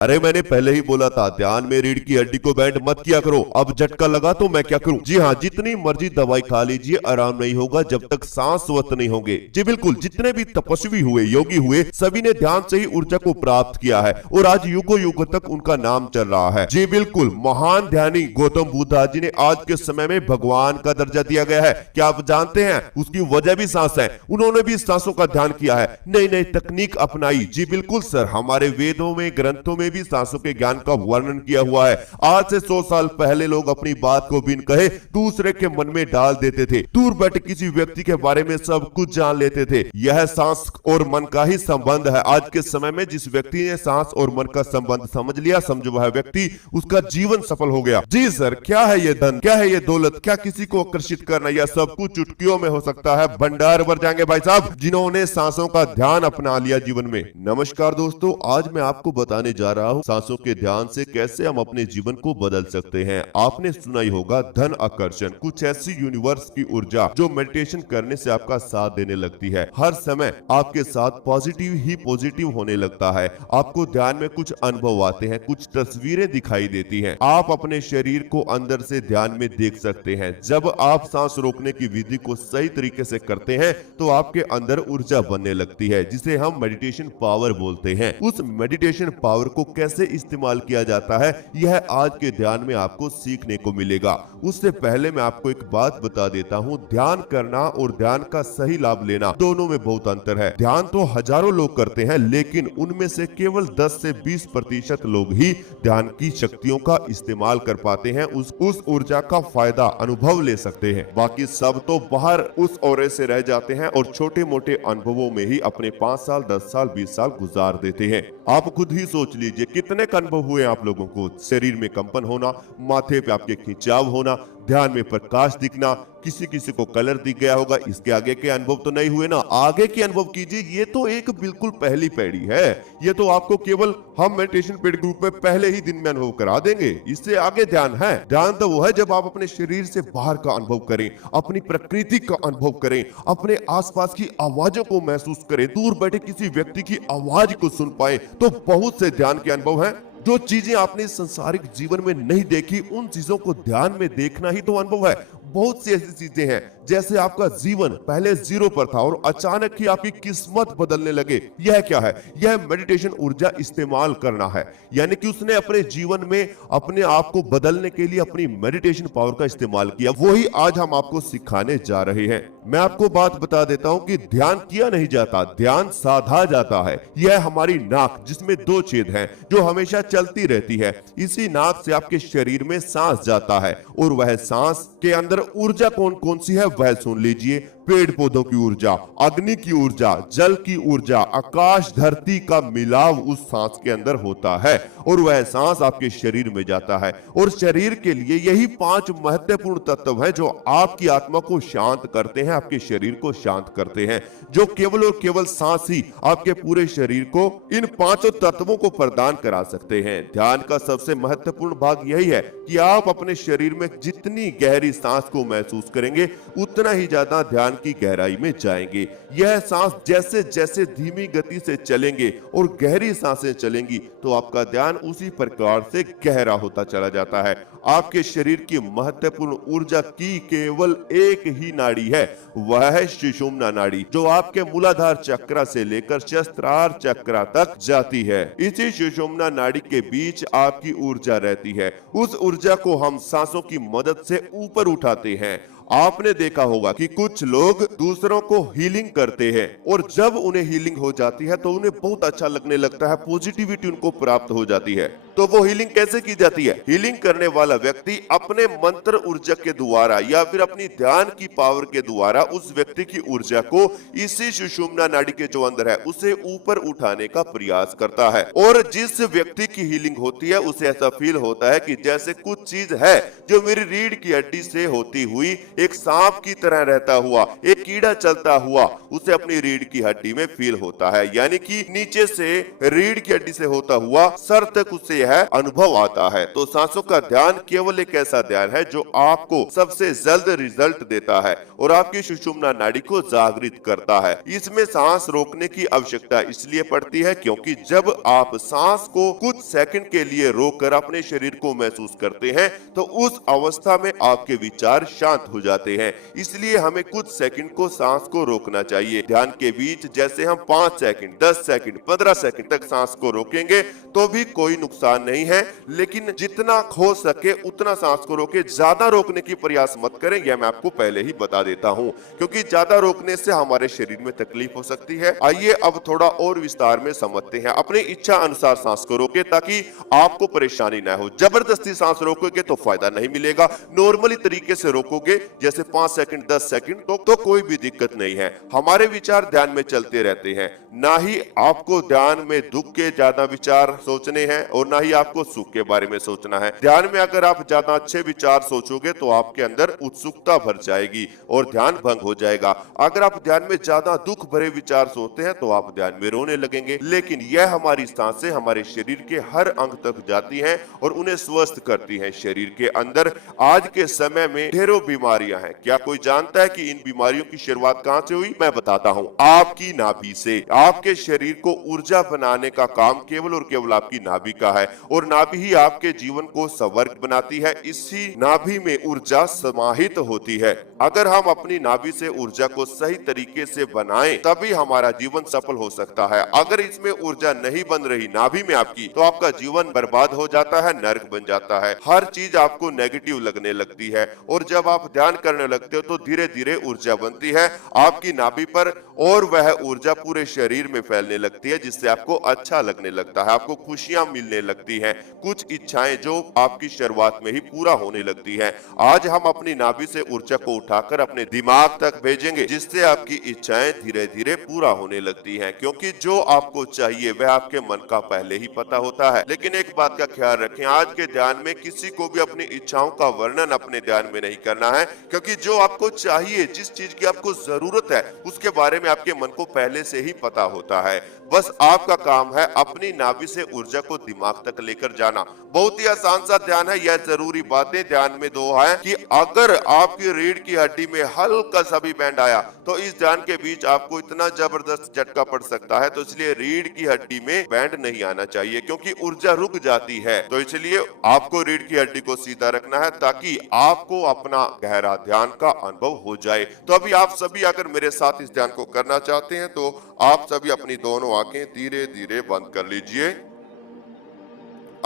अरे मैंने पहले ही बोला था ध्यान में रीढ़ की हड्डी को बैंड मत किया करो। अब झटका लगा तो मैं क्या करूं? जी हाँ, जितनी मर्जी दवाई खा लीजिए, आराम नहीं होगा जब तक सांस स्वत नहीं होंगे। जी बिल्कुल, जितने भी तपस्वी हुए, योगी हुए, सभी ने ध्यान से ही ऊर्जा को प्राप्त किया है और आज युगों युगों तक उनका नाम चल रहा है। जी बिल्कुल, महान ध्यानी गौतम बुद्ध जी ने आज के समय में भगवान का दर्जा दिया गया है। क्या आप जानते हैं उसकी वजह भी सांस है। उन्होंने भी सांसों का ध्यान किया है, नई नई तकनीक अपनाई। जी बिल्कुल सर, हमारे वेदों में, ग्रंथों में भी सांसों के ज्ञान का वर्णन किया हुआ है। आज से 100 साल पहले लोग अपनी बात को बिन कहे दूसरे के मन में डाल देते थे। दूर बैठे किसी व्यक्ति के बारे में सब कुछ जान लेते थे। यह सांस और मन का ही संबंध है। आज के समय में जिस व्यक्ति ने सांस और मन का संबंध समझ लिया, समझो वह व्यक्ति, उसका जीवन सफल हो गया। जी सर, क्या है ये धन, क्या है ये दौलत, क्या किसी को आकर्षित करना, यह सब कुछ चुटकियों में हो सकता है। भंडार भर जाएंगे भाई साहब जिन्होंने सांसों का ध्यान अपना लिया जीवन में। नमस्कार दोस्तों, आज मैं आपको बताने जा रहा हूँ सांसों के ध्यान से कैसे हम अपने जीवन को बदल सकते हैं। आपने सुना ही होगा धन आकर्षण, कुछ ऐसी यूनिवर्स की ऊर्जा जो मेडिटेशन करने से आपका साथ देने लगती है। हर समय आपके साथ पॉजिटिव ही पॉजिटिव होने लगता है। आपको ध्यान में कुछ अनुभव आते हैं, कुछ तस्वीरें दिखाई देती हैं। आप अपने शरीर को अंदर से ध्यान में देख सकते हैं। जब आप सांस रोकने की विधि को सही तरीके से करते हैं तो आपके अंदर ऊर्जा बनने लगती है, जिसे हम मेडिटेशन पावर बोलते हैं। उस मेडिटेशन पावर को कैसे इस्तेमाल किया जाता है, यह आज के ध्यान में आपको सीखने को मिलेगा। उससे पहले मैं आपको एक बात बता देता हूँ, ध्यान करना और ध्यान का सही लाभ लेना दोनों में बहुत अंतर है। ध्यान तो हजारों लोग करते हैं, लेकिन उनमें से केवल 10 से 20% लोग ही ध्यान की शक्तियों का इस्तेमाल कर पाते हैं, उस ऊर्जा का फायदा अनुभव ले सकते हैं। बाकी सब तो बाहर उस ओरे से रह जाते हैं और छोटे मोटे अनुभवों में ही अपने 5 साल, 10 साल, 20 साल गुजार देते हैं। आप खुद ही सोच लीजिए कितने अनुभव हुए आप लोगों को। शरीर में कंपन होना, माथे पे आपके खिंचाव होना, ध्यान में प्रकाश दिखना, किसी किसी को कलर दिख गया होगा। इसके आगे के अनुभव तो नहीं हुए ना। आगे के अनुभव कीजिए, ये तो एक बिल्कुल पहली पीढ़ी है। ये तो आपको केवल हम मेडिटेशन पेड ग्रुप में पहले ही दिन में अनुभव करा देंगे। इससे आगे ध्यान है। ध्यान तो वो है जब आप अपने शरीर से बाहर का अनुभव करें, अपनी प्रकृति का अनुभव करें, अपने आसपास की आवाजों को महसूस करें, दूर बैठे किसी व्यक्ति की आवाज को सुन पाए। तो बहुत से ध्यान के अनुभव हैं। जो चीजें आपने संसारिक जीवन में नहीं देखी, उन चीजों को ध्यान में देखना ही तो अनुभव है। बहुत सी ऐसी चीजें हैं, जैसे आपका जीवन पहले 0 पर था और अचानक ही आपकी किस्मत बदलने लगे। यह क्या है? यह मेडिटेशन ऊर्जा इस्तेमाल करना है। यानी कि उसने अपने जीवन में अपने आप को बदलने के लिए अपनी मेडिटेशन पावर का इस्तेमाल किया। वही आज हम आपको सिखाने जा रहे हैं। मैं आपको बात बता देता हूं कि ध्यान किया नहीं जाता, ध्यान साधा जाता है। यह हमारी नाक, जिसमें 2 छेद हैं, जो हमेशा चलती रहती है। इसी नाक से आपके शरीर में सांस जाता है और वह सांस के अंदर ऊर्जा कौन कौन सी है वह सुन लीजिए। पेड़ पौधों की ऊर्जा, अग्नि की ऊर्जा, जल की ऊर्जा, आकाश धरती का मिलाव उस सांस के अंदर होता है और वह सांस आपके शरीर में जाता है। और शरीर के लिए यही 5 महत्वपूर्ण तत्व हैं जो आपकी आत्मा को शांत करते हैं, आपके शरीर को शांत करते हैं। जो केवल और केवल सांस ही आपके पूरे शरीर को इन 5 तत्वों को प्रदान करा सकते हैं। ध्यान का सबसे महत्वपूर्ण भाग यही है कि आप अपने शरीर में जितनी गहरी सांस को महसूस करेंगे, उतना ही ज्यादा ध्यान की गहराई में जाएंगे। यह सांस जैसे जैसे धीमी गति से चलेंगे और गहरी सांसें चलेंगी, तो आपका ध्यान उसी प्रकार से गहरा होता चला जाता है। आपके शरीर की महत्वपूर्ण ऊर्जा की केवल एक ही नाड़ी है, वह है सुषुम्ना नाड़ी, जो आपके मूलाधार चक्र से लेकर सहस्त्रार चक्र तक जाती है। इसी सुषुम्ना नाड़ी के बीच आपकी ऊर्जा रहती है। उस ऊर्जा को हम सांसों की मदद से ऊपर उठाते हैं। आपने देखा होगा कि कुछ लोग दूसरों को हीलिंग करते हैं और जब उन्हें हीलिंग हो जाती है तो उन्हें बहुत अच्छा लगने लगता है, पॉजिटिविटी उनको प्राप्त हो जाती है। तो वो हीलिंग कैसे की जाती है? हीलिंग करने वाला व्यक्ति अपने मंत्र ऊर्जा के द्वारा या फिर अपनी ध्यान की पावर के द्वारा उस व्यक्ति की ऊर्जा को इसी सुषुम्ना नाड़ी के जो अंदर है उसे ऊपर उठाने का प्रयास करता है। और जिस व्यक्ति की हीलिंग होती है उसे ऐसा फील होता है कि जैसे कुछ चीज है जो मेरी रीढ़ की हड्डी से होती हुई एक सांप की तरह रहता हुआ, एक कीड़ा चलता हुआ उसे अपनी रीढ़ की हड्डी में फील होता है। यानी कि नीचे से रीढ़ की हड्डी से होता हुआ सर तक उसे यह अनुभव आता है। तो सांसों का ध्यान केवल एक ऐसा ध्यान है जो आपको सबसे जल्द रिजल्ट देता है और आपकी सुषुम्ना नाड़ी को जागृत करता है। इसमें सांस रोकने की आवश्यकता इसलिए पड़ती है क्योंकि जब आप सांस को कुछ सेकंड के लिए रोककर अपने शरीर को महसूस करते हैं तो उस अवस्था में आपके विचार शांत हो जाते हैं। इसलिए हमें कुछ सेकंड को सांस को रोकना चाहिए। ध्यान के बीच जैसे हम 5 सेकंड, 10 सेकंड, 15 सेकंड तक सांस को रोकेंगे तो भी कोई नुकसान नहीं है, लेकिन जितना हो सके उतना सांस को रोके। ज्यादा रोकने की प्रयास मत करें, यह मैं आपको पहले ही बता देता हूं, क्योंकि ज्यादा रोकने से हमारे शरीर में तकलीफ हो सकती है। आइए अब थोड़ा और विस्तार में समझते हैं। अपनी इच्छा अनुसार सांस को रोके ताकि आपको परेशानी ना हो। जबरदस्ती सांस रोकोगे तो फायदा नहीं मिलेगा। नॉर्मली तरीके से रोकोगे जैसे 5 सेकंड, 10 सेकंड तो कोई भी दिक्कत नहीं है। हमारे विचार ध्यान में चलते रहते हैं, ना ही आपको ध्यान में दुख के ज्यादा विचार सोचने हैं और ना ही आपको सुख के बारे में सोचना है। ध्यान में अगर आप ज्यादा अच्छे विचार सोचोगे तो आपके अंदर उत्सुकता भर जाएगी और ध्यान भंग हो जाएगा। अगर आप ध्यान में ज्यादा दुख भरे विचार सोचते हैं तो आप ध्यान में रोने लगेंगे। लेकिन यह हमारी सांसें हमारे शरीर के हर अंग तक जाती हैं और उन्हें स्वस्थ करती हैं। शरीर के अंदर आज के समय में ढेरों बीमारियां हैं। क्या कोई जानता है कि इन बीमारियों की शुरुआत कहां से हुई? मैं बताता हूं, आपकी नाभि से। आपके शरीर को ऊर्जा बनाने का काम केवल और केवल आपकी नाभि का है और नाभि ही आपके जीवन को सवर्ग बनाती है। इसी नाभि में ऊर्जा समाहित होती है। अगर हम अपनी नाभि से ऊर्जा को सही तरीके से बनाएं तभी हमारा जीवन सफल हो सकता है। अगर इसमें ऊर्जा नहीं बन रही नाभि में आपकी तो आपका जीवन बर्बाद हो जाता है, नर्क बन जाता है। हर चीज आपको नेगेटिव लगने लगती है और जब आप ध्यान करने लगते हो तो धीरे धीरे ऊर्जा बनती है आपकी नाभि पर और वह ऊर्जा पूरे शरीर में फैलने लगती है, जिससे आपको अच्छा लगने लगता है, आपको खुशियां मिलने लगती हैं, कुछ इच्छाएं जो आपकी शुरुआत में ही पूरा होने लगती हैं। आज हम अपनी नाभि से ऊर्जा को उठाकर अपने दिमाग तक भेजेंगे, जिससे आपकी इच्छाएं धीरे धीरे पूरा होने लगती हैं, क्योंकि जो आपको चाहिए वह आपके मन का पहले ही पता होता है। लेकिन एक बात का ख्याल रखें, आज के ध्यान में किसी को भी अपनी इच्छाओं का वर्णन अपने ध्यान में नहीं करना है, क्योंकि जो आपको चाहिए, जिस चीज की आपको जरूरत है, उसके बारे में आपके मन को पहले से ही पता होता है। बस आपका काम है अपनी नाभि से ऊर्जा को दिमाग तक लेकर जाना। बहुत ही आसान सा ध्यान है। यह जरूरी बातें ध्यान में दो है कि अगर आपकी रीढ़ की हड्डी में हल्का सा भी बैंड आया तो इस ध्यान के बीच आपको इतना जबरदस्त झटका पड़ सकता है। तो इसलिए रीढ़ की हड्डी में बैंड नहीं आना चाहिए, क्योंकि ऊर्जा रुक जाती है। तो इसलिए आपको रीढ़ की हड्डी को सीधा रखना है ताकि आपको अपना गहरा ध्यान का अनुभव हो जाए। तो अभी आप सभी अगर मेरे साथ इस ध्यान को करना चाहते हैं तो आप सभी अपनी दोनों आंखें धीरे धीरे बंद कर लीजिए।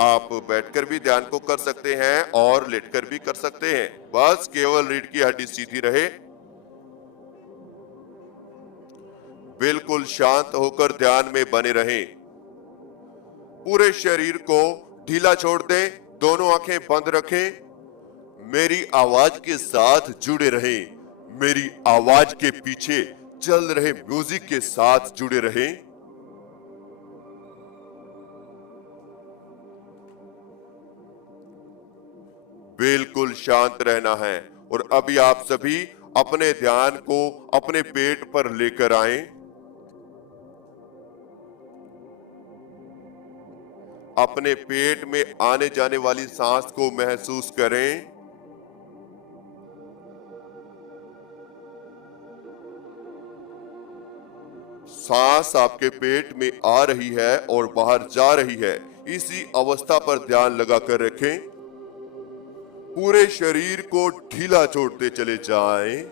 आप बैठकर भी ध्यान को कर सकते हैं और लेटकर भी कर सकते हैं। बस केवल रीढ़ की हड्डी सीधी रहे। बिल्कुल शांत होकर ध्यान में बने रहें। पूरे शरीर को ढीला छोड़ दें, दोनों आंखें बंद रखें। मेरी आवाज के साथ जुड़े रहें। मेरी आवाज के पीछे चल रहे म्यूजिक के साथ जुड़े रहें। बिल्कुल शांत रहना है। और अभी आप सभी अपने ध्यान को अपने पेट पर लेकर आएं। अपने पेट में आने जाने वाली सांस को महसूस करें। सांस आपके पेट में आ रही है और बाहर जा रही है, इसी अवस्था पर ध्यान लगाकर रखें। पूरे शरीर को ढीला छोड़ते चले जाएं।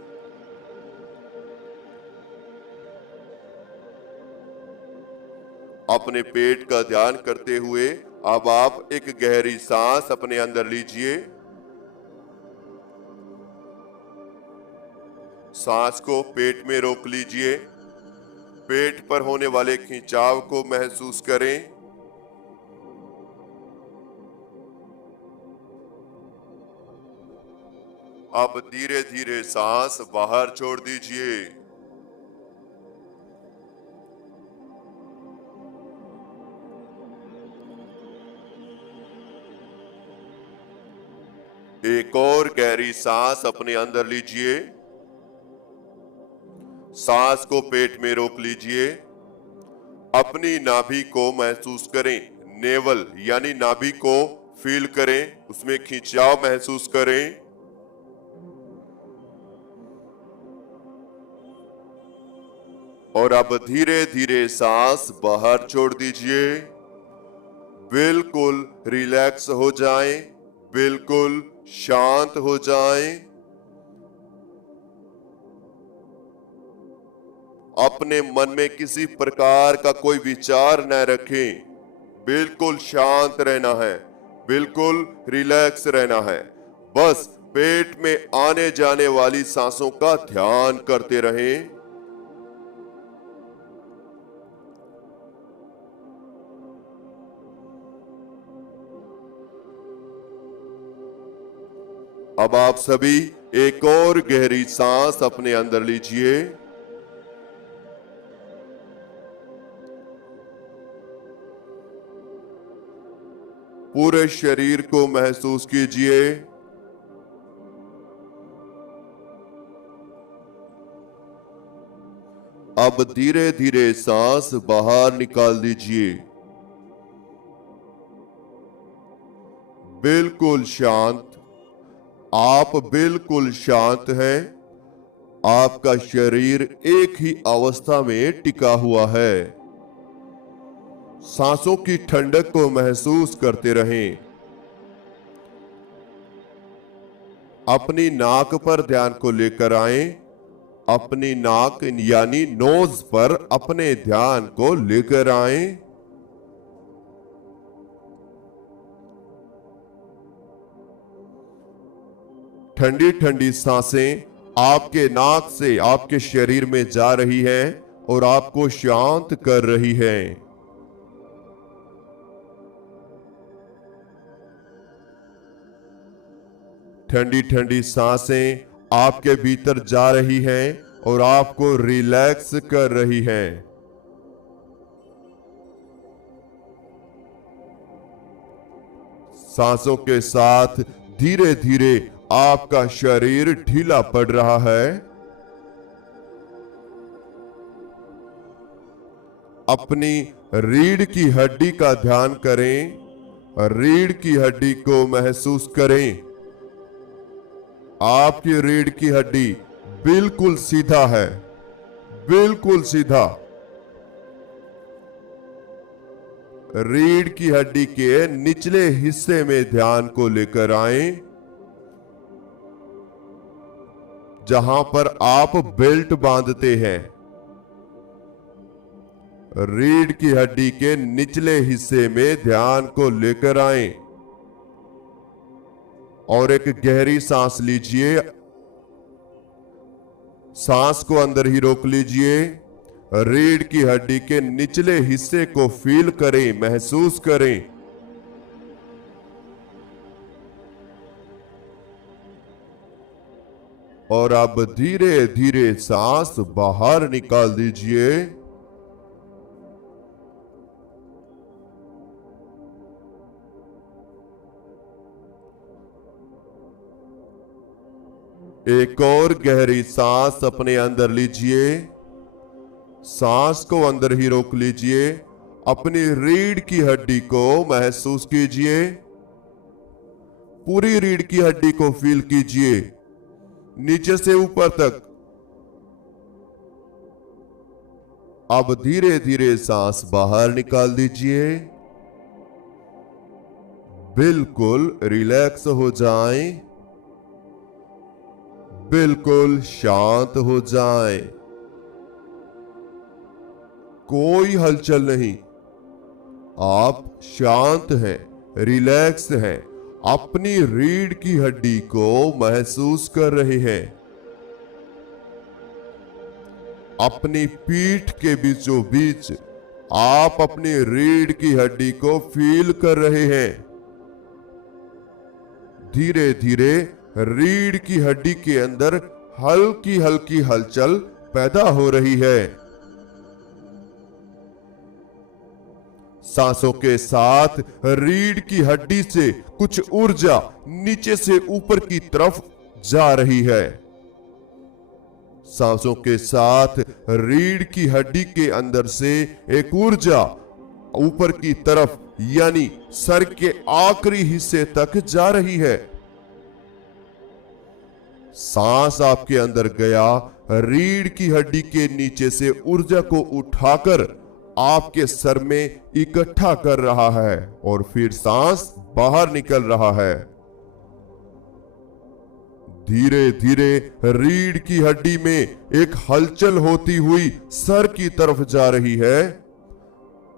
अपने पेट का ध्यान करते हुए अब आप एक गहरी सांस अपने अंदर लीजिए। सांस को पेट में रोक लीजिए। पेट पर होने वाले खिंचाव को महसूस करें। अब धीरे धीरे सांस बाहर छोड़ दीजिए। एक और गहरी सांस अपने अंदर लीजिए। सांस को पेट में रोक लीजिए। अपनी नाभि को महसूस करें। नेवल यानी नाभि को फील करें, उसमें खिंचाव महसूस करें। और अब धीरे धीरे सांस बाहर छोड़ दीजिए। बिल्कुल रिलैक्स हो जाएं, बिल्कुल शांत हो जाएं। अपने मन में किसी प्रकार का कोई विचार न रखें। बिल्कुल शांत रहना है, बिल्कुल रिलैक्स रहना है। बस पेट में आने जाने वाली सांसों का ध्यान करते रहें। अब आप सभी एक और गहरी सांस अपने अंदर लीजिए। पूरे शरीर को महसूस कीजिए। अब धीरे धीरे सांस बाहर निकाल दीजिए। बिल्कुल शांत, आप बिल्कुल शांत हैं। आपका शरीर एक ही अवस्था में टिका हुआ है। सांसों की ठंडक को महसूस करते रहें। अपनी नाक पर ध्यान को लेकर आएं। अपनी नाक यानी नोज पर अपने ध्यान को लेकर आएं। ठंडी ठंडी सांसें आपके नाक से आपके शरीर में जा रही हैं और आपको शांत कर रही हैं। ठंडी ठंडी सांसें आपके भीतर जा रही हैं और आपको रिलैक्स कर रही हैं। सांसों के साथ धीरे धीरे आपका शरीर ढीला पड़ रहा है। अपनी रीढ़ की हड्डी का ध्यान करें। रीढ़ की हड्डी को महसूस करें। आपकी रीढ़ की हड्डी बिल्कुल सीधा है, बिल्कुल सीधा। रीढ़ की हड्डी के निचले हिस्से में ध्यान को लेकर आएं, जहां पर आप बेल्ट बांधते हैं। रीढ़ की हड्डी के निचले हिस्से में ध्यान को लेकर आएं और एक गहरी सांस लीजिए। सांस को अंदर ही रोक लीजिए। रीढ़ की हड्डी के निचले हिस्से को फील करें, महसूस करें। और अब धीरे धीरे सांस बाहर निकाल दीजिए। एक और गहरी सांस अपने अंदर लीजिए। सांस को अंदर ही रोक लीजिए। अपनी रीढ़ की हड्डी को महसूस कीजिए। पूरी रीढ़ की हड्डी को फील कीजिए, नीचे से ऊपर तक। अब धीरे धीरे सांस बाहर निकाल दीजिए। बिल्कुल रिलैक्स हो जाएं, बिल्कुल शांत हो जाएं। कोई हलचल नहीं, आप शांत हैं, रिलैक्स हैं। अपनी रीढ़ की हड्डी को महसूस कर रहे हैं। अपनी पीठ के बीचों बीच आप अपनी रीढ़ की हड्डी को फील कर रहे हैं। धीरे धीरे रीढ़ की हड्डी के अंदर हल्की हल्की हलचल पैदा हो रही है। सांसों के साथ रीढ़ की हड्डी से कुछ ऊर्जा नीचे से ऊपर की तरफ जा रही है। सांसों के साथ रीढ़ की हड्डी के अंदर से एक ऊर्जा ऊपर की तरफ यानी सर के आखिरी हिस्से तक जा रही है। सांस आपके अंदर गया, रीढ़ की हड्डी के नीचे से ऊर्जा को उठाकर आपके सर में इकट्ठा कर रहा है और फिर सांस बाहर निकल रहा है। धीरे धीरे रीढ़ की हड्डी में एक हलचल होती हुई सर की तरफ जा रही है।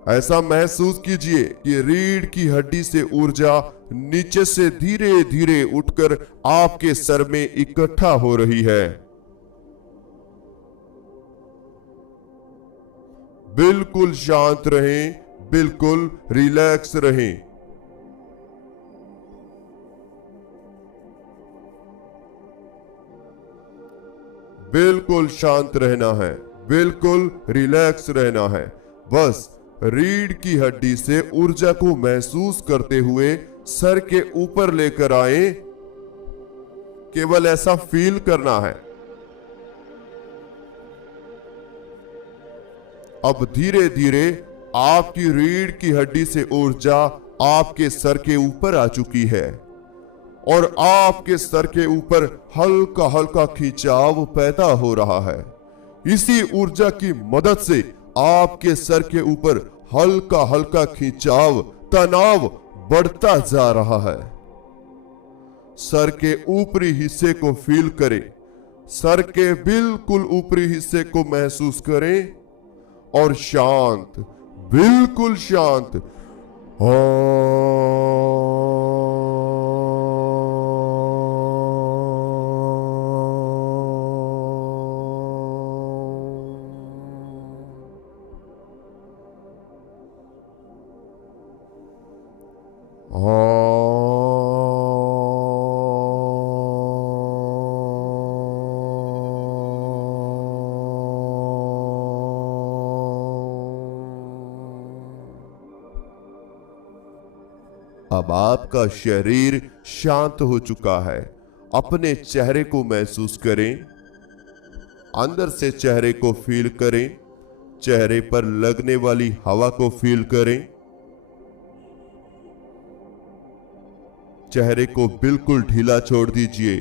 ऐसा महसूस कीजिए कि रीढ़ की हड्डी से ऊर्जा नीचे से धीरे धीरे उठकर आपके सर में इकट्ठा हो रही है। बिल्कुल शांत रहें, बिल्कुल रिलैक्स रहें। बिल्कुल शांत रहना है, बिल्कुल रिलैक्स रहना है। बस रीढ़ की हड्डी से ऊर्जा को महसूस करते हुए सर के ऊपर लेकर आए। केवल ऐसा फील करना है। अब धीरे धीरे आपकी रीढ़ की हड्डी से ऊर्जा आपके सर के ऊपर आ चुकी है और आपके सर के ऊपर हल्का हल्का खिंचाव पैदा हो रहा है। इसी ऊर्जा की मदद से आपके सर के ऊपर हल्का हल्का खिंचाव, तनाव बढ़ता जा रहा है। सर के ऊपरी हिस्से को फील करें, सर के बिल्कुल ऊपरी हिस्से को महसूस करें और शांत, बिल्कुल शांत अब आपका शरीर शांत हो चुका है। अपने चेहरे को महसूस करें, अंदर से चेहरे को फील करें, चेहरे पर लगने वाली हवा को फील करें। चेहरे को बिल्कुल ढीला छोड़ दीजिए।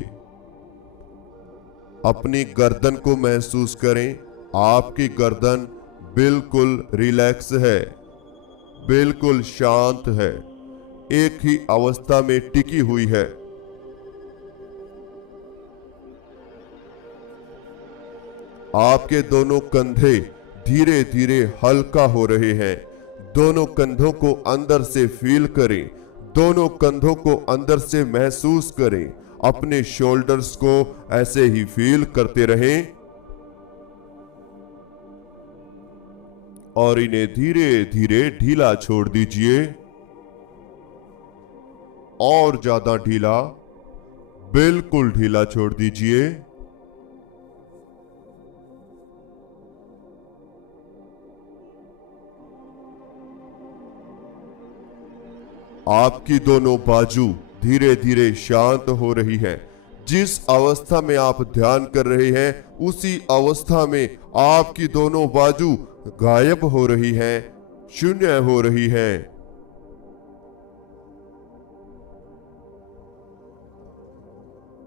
अपनी गर्दन को महसूस करें, आपकी गर्दन बिल्कुल रिलैक्स है, बिल्कुल शांत है, एक ही अवस्था में टिकी हुई है। आपके दोनों कंधे धीरे धीरे हल्का हो रहे हैं। दोनों कंधों को अंदर से फील करें, दोनों कंधों को अंदर से महसूस करें। अपने शोल्डर्स को ऐसे ही फील करते रहें और इन्हें धीरे धीरे ढीला छोड़ दीजिए। और ज्यादा ढीला, बिल्कुल ढीला छोड़ दीजिए। आपकी दोनों बाजू धीरे धीरे शांत हो रही है। जिस अवस्था में आप ध्यान कर रहे हैं उसी अवस्था में आपकी दोनों बाजू गायब हो रही हैं, शून्य हो रही हैं।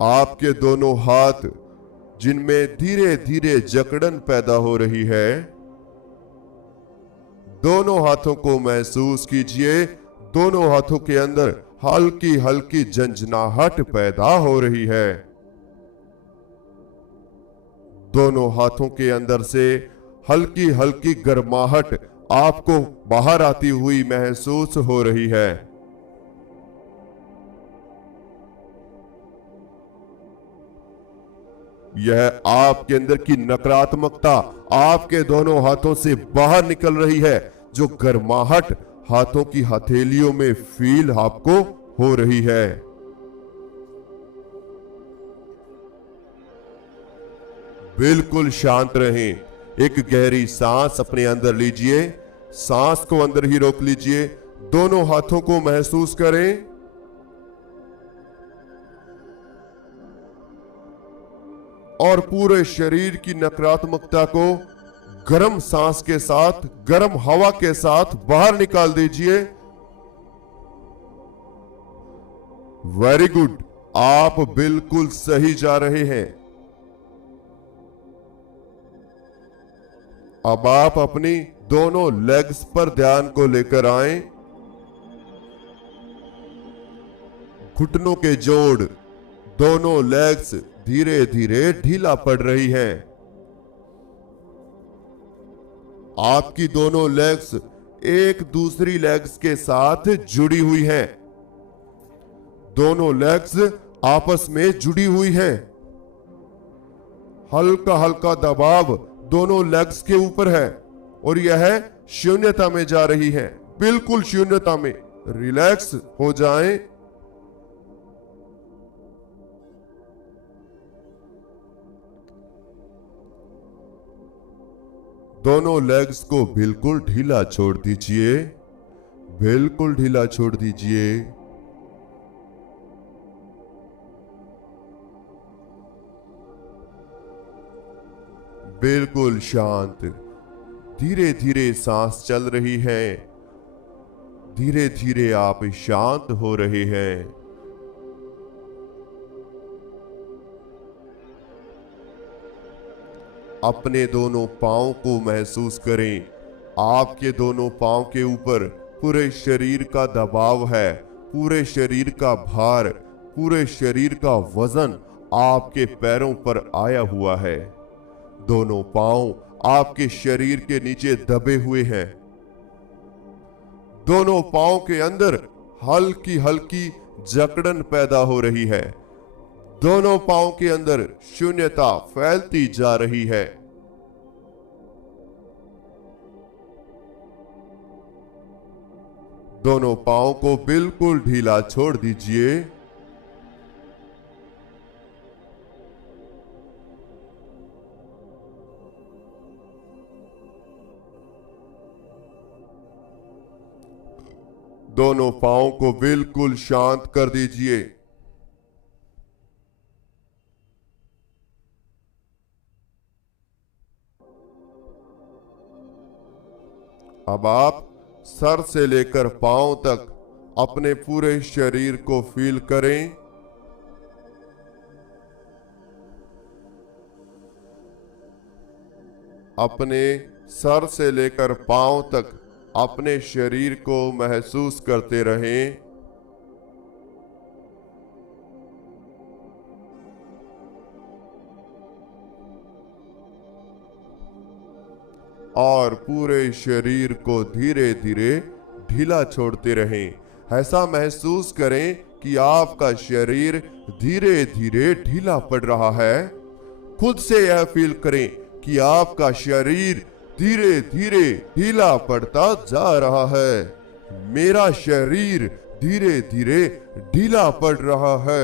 आपके दोनों हाथ जिनमें धीरे धीरे जकड़न पैदा हो रही है, दोनों हाथों को महसूस कीजिए। दोनों हाथों के अंदर हल्की हल्की झंझनाहट पैदा हो रही है। दोनों हाथों के अंदर से हल्की हल्की गर्माहट आपको बाहर आती हुई महसूस हो रही है। यह आपके अंदर की नकारात्मकता आपके दोनों हाथों से बाहर निकल रही है। जो गर्माहट हाथों की हथेलियों में फील आपको हो रही है। बिल्कुल शांत रहें। एक गहरी सांस अपने अंदर लीजिए। सांस को अंदर ही रोक लीजिए। दोनों हाथों को महसूस करें। और पूरे शरीर की नकारात्मकता को गर्म सांस के साथ, गर्म हवा के साथ बाहर निकाल दीजिए। वेरी गुड, आप बिल्कुल सही जा रहे हैं। अब आप अपनी दोनों लेग्स पर ध्यान को लेकर आएं। घुटनों के जोड़, दोनों लेग्स धीरे धीरे ढीला पड़ रही हैं। आपकी दोनों लेग्स एक दूसरी लेग्स के साथ जुड़ी हुई हैं। दोनों लेग्स आपस में जुड़ी हुई हैं। हल्का हल्का दबाव दोनों लेग्स के ऊपर है और यह शून्यता में जा रही है, बिल्कुल शून्यता में। रिलैक्स हो जाएं। दोनों लेग्स को बिल्कुल ढीला छोड़ दीजिए, बिल्कुल ढीला छोड़ दीजिए। बिल्कुल शांत। धीरे धीरे सांस चल रही है। धीरे धीरे आप शांत हो रहे हैं। अपने दोनों पांव को महसूस करें। आपके दोनों पांव के ऊपर पूरे शरीर का दबाव है, पूरे शरीर का भार, पूरे शरीर का वजन आपके पैरों पर आया हुआ है। दोनों पांव आपके शरीर के नीचे दबे हुए हैं। दोनों पांव के अंदर हल्की हल्की जकड़न पैदा हो रही है। दोनों पांव के अंदर शून्यता फैलती जा रही है। दोनों पांव को बिल्कुल ढीला छोड़ दीजिए। दोनों पांव को बिल्कुल शांत कर दीजिए। अब आप सर से लेकर पांव तक अपने पूरे शरीर को फील करें। अपने सर से लेकर पांव तक अपने शरीर को महसूस करते रहें। और पूरे शरीर को धीरे धीरे ढीला छोड़ते रहें। ऐसा महसूस करें कि आपका शरीर धीरे धीरे ढीला पड़ रहा है। खुद से यह फील करें कि आपका शरीर धीरे धीरे ढीला पड़ता जा रहा है। मेरा शरीर धीरे धीरे ढीला पड़ रहा है।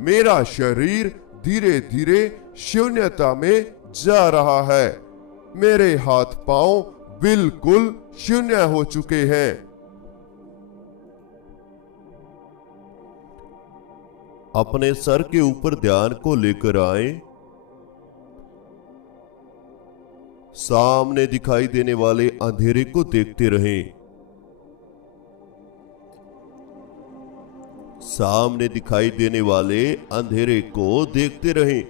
मेरा शरीर धीरे धीरे शून्यता में जा रहा है। मेरे हाथ पांव बिल्कुल शून्य हो चुके हैं। अपने सर के ऊपर ध्यान को लेकर आए। सामने दिखाई देने वाले अंधेरे को देखते रहें। सामने दिखाई देने वाले अंधेरे को देखते रहें।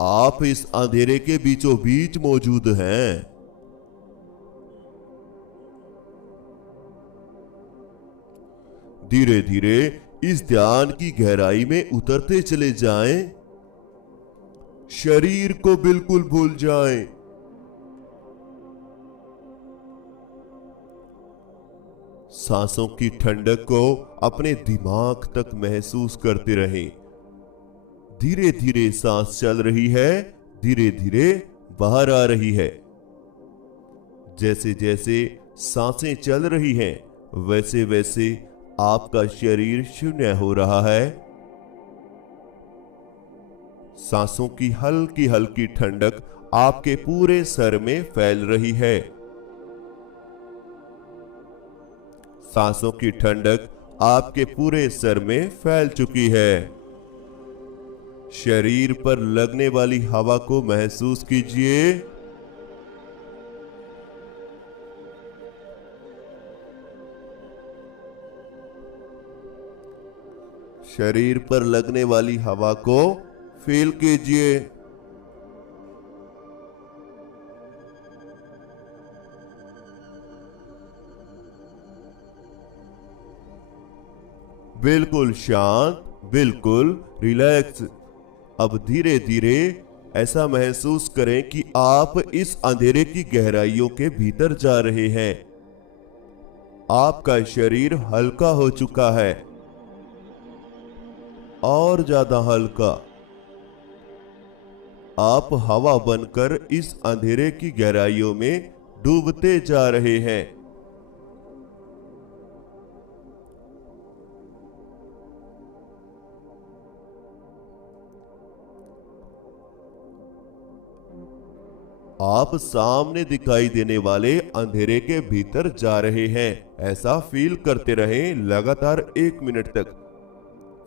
आप इस अंधेरे के बीचों बीच मौजूद हैं। धीरे धीरे इस ध्यान की गहराई में उतरते चले जाएं। शरीर को बिल्कुल भूल जाएं। सांसों की ठंडक को अपने दिमाग तक महसूस करते रहें। धीरे धीरे सांस चल रही है, धीरे धीरे बाहर आ रही है। जैसे जैसे सांसें चल रही हैं, वैसे वैसे आपका शरीर शून्य हो रहा है। सांसों की हल्की हल्की ठंडक आपके पूरे सर में फैल रही है। सांसों की ठंडक आपके पूरे सर में फैल चुकी है। शरीर पर लगने वाली हवा को महसूस कीजिए। शरीर पर लगने वाली हवा को फील कीजिए। बिल्कुल शांत, बिल्कुल रिलैक्स। अब धीरे धीरे ऐसा महसूस करें कि आप इस अंधेरे की गहराइयों के भीतर जा रहे हैं। आपका शरीर हल्का हो चुका है, और ज्यादा हल्का। आप हवा बनकर इस अंधेरे की गहराइयों में डूबते जा रहे हैं। आप सामने दिखाई देने वाले अंधेरे के भीतर जा रहे हैं। ऐसा फील करते रहें लगातार 1 मिनट तक।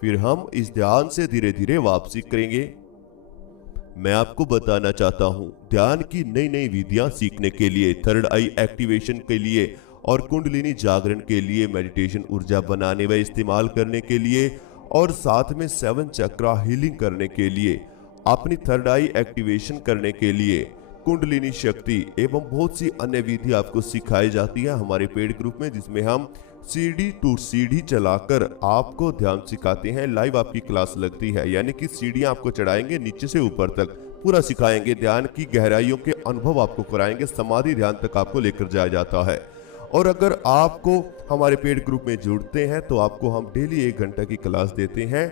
फिर हम इस ध्यान से धीरे धीरे वापसी करेंगे। मैं आपको बताना चाहता हूं, ध्यान की नई नई विधियां सीखने के लिए, थर्ड आई एक्टिवेशन के लिए और कुंडलिनी जागरण के लिए, मेडिटेशन ऊर्जा बनाने व इस्तेमाल करने के लिए और साथ में 7 चक्रा हीलिंग करने के लिए, अपनी थर्ड आई एक्टिवेशन करने के लिए, कुंडलिनी शक्ति एवं बहुत सी अन्य विधि आपको सिखाई जाती है हमारे पेड ग्रुप में, जिसमें हम सीढ़ी टू सीढ़ी चलाकर आपको ध्यान सिखाते हैं। लाइव आपकी क्लास लगती है, यानी कि सीढ़ियां आपको चढ़ाएंगे नीचे से ऊपर तक, पूरा सिखाएंगे, ध्यान की गहराइयों के अनुभव आपको कराएंगे, समाधि ध्यान तक आपको लेकर जाया जाता है। और अगर आपको हमारे पेड ग्रुप में जुड़ते हैं तो आपको हम डेली 1 घंटा की क्लास देते हैं।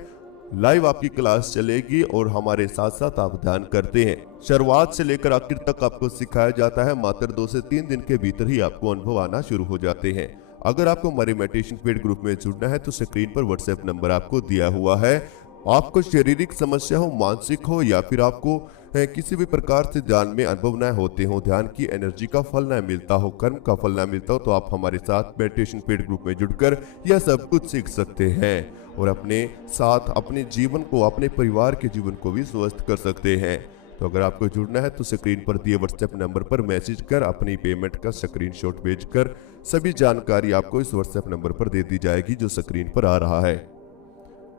लाइव आपकी क्लास चलेगी और हमारे साथ साथ आप ध्यान करते हैं। शुरुआत से लेकर आखिर तक आपको सिखाया जाता है। मात्र 2 से 3 दिन के भीतर ही आपको अनुभव आना शुरू हो जाते हैं। अगर आपको हमारे मेडिटेशन पेड ग्रुप में जुड़ना है तो स्क्रीन पर व्हाट्सएप नंबर आपको दिया हुआ है। आपको शारीरिक समस्या हो, मानसिक हो या फिर आपको किसी भी प्रकार से ध्यान में अनुभव न होते हो, ध्यान की एनर्जी का फल न मिलता हो, कर्म का फल न मिलता हो, तो आप हमारे साथ मेडिटेशन पेड ग्रुप में जुड़कर यह सब कुछ सीख सकते हैं और अपने साथ अपने जीवन को, अपने परिवार के जीवन को भी स्वस्थ कर सकते हैं। तो अगर आपको जुड़ना है तो स्क्रीन पर दिए व्हाट्सएप नंबर पर मैसेज कर अपनी पेमेंट का स्क्रीनशॉट भेजकर सभी जानकारी आपको इस व्हाट्सएप नंबर पर दे दी जाएगी जो स्क्रीन पर आ रहा है।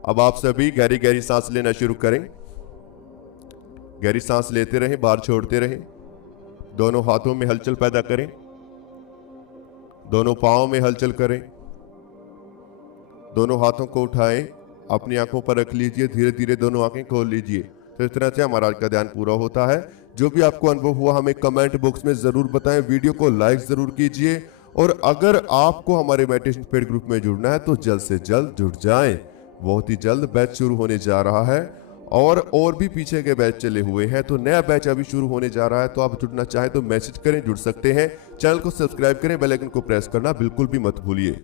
अब आप सभी गहरी गहरी सांस लेना शुरू करें। गहरी सांस लेते रहें, बाहर छोड़ते रहें। दोनों हाथों में हलचल पैदा करें, दोनों पांवों में हलचल करें। दोनों हाथों को उठाएं, अपनी आंखों पर रख लीजिए, धीरे धीरे दोनों आंखें खोल लीजिए। तो इस तरह से हमारा आज का ध्यान पूरा होता है। जो भी आपको अनुभव हुआ हमें कमेंट बॉक्स में जरूर बताएं, वीडियो को लाइक जरूर कीजिए और अगर आपको हमारे मेडिटेशन पेड ग्रुप में जुड़ना है तो जल्द से जल्द जुड़ जाएं। बहुत ही जल्द बैच शुरू होने जा रहा है और भी पीछे के बैच चले हुए हैं, तो नया बैच अभी शुरू होने जा रहा है। तो आप जुड़ना चाहें तो मैसेज करें, जुड़ सकते हैं। चैनल को सब्सक्राइब करें, बेल आइकन को प्रेस करना बिल्कुल भी मत भूलिए।